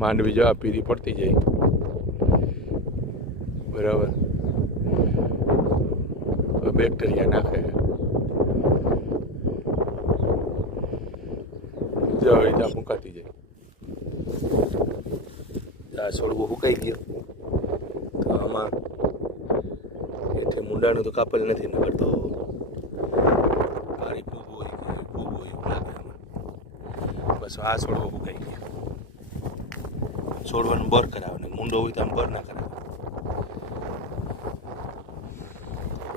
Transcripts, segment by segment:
માંડવી જવા પીરી પડતી જાય બરાબર. બેક્ટેરિયા નાખે ત્યાં ફૂંકાતી જાય. આ છોડવું ફૂંકાઈ ગયો તો આમાં એટલે મુંડાનું તો કાપલ નથી, નકર તો કાળી ફૂગ હોય કે ફૂગ હોય એવું લાગે આમાં. બસ આ છોડવો ફૂંકાઈ ગયો. છોડવાનું બર કરાવે ને મુંડો હોય તો આમ બર ના કરાવે.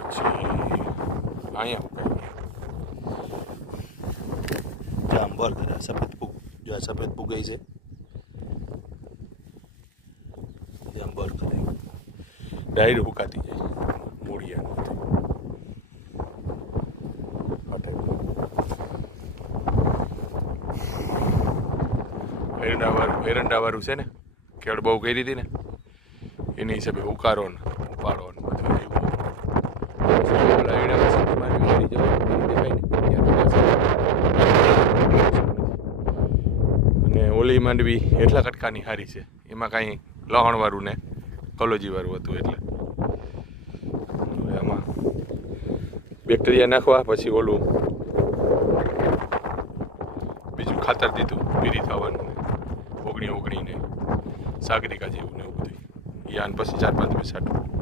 પછી અહીંયા ફૂંકાઈ ગયો આમ બર કરાવે. સફેદ ફૂગ, જો આ સફેદ ફૂગાઈ છે આમ બર કરાવે. ડાયરી ફૂંકાતી જાય મૂળિયાનું. એરંડાવાળું છે ને, ખેડ બહુ કરી હતી ને એની હિસાબે ઉકારો ને ઉપાડો ને બધું અને ઓલી માંડવી એટલા કટકાની હારી છે, એમાં કાંઈ લહણવાળું ને કલોજીવાળું હતું. એટલે આમાં બેક્ટેરિયા નાખવા, પછી ઓલું બીજું ખાતર દીધું પીરી થવાનું, ઓગણીને સાગરિકા જેવું ને એવું બધું. યાન પછી 4-5 દિવસ સાટું.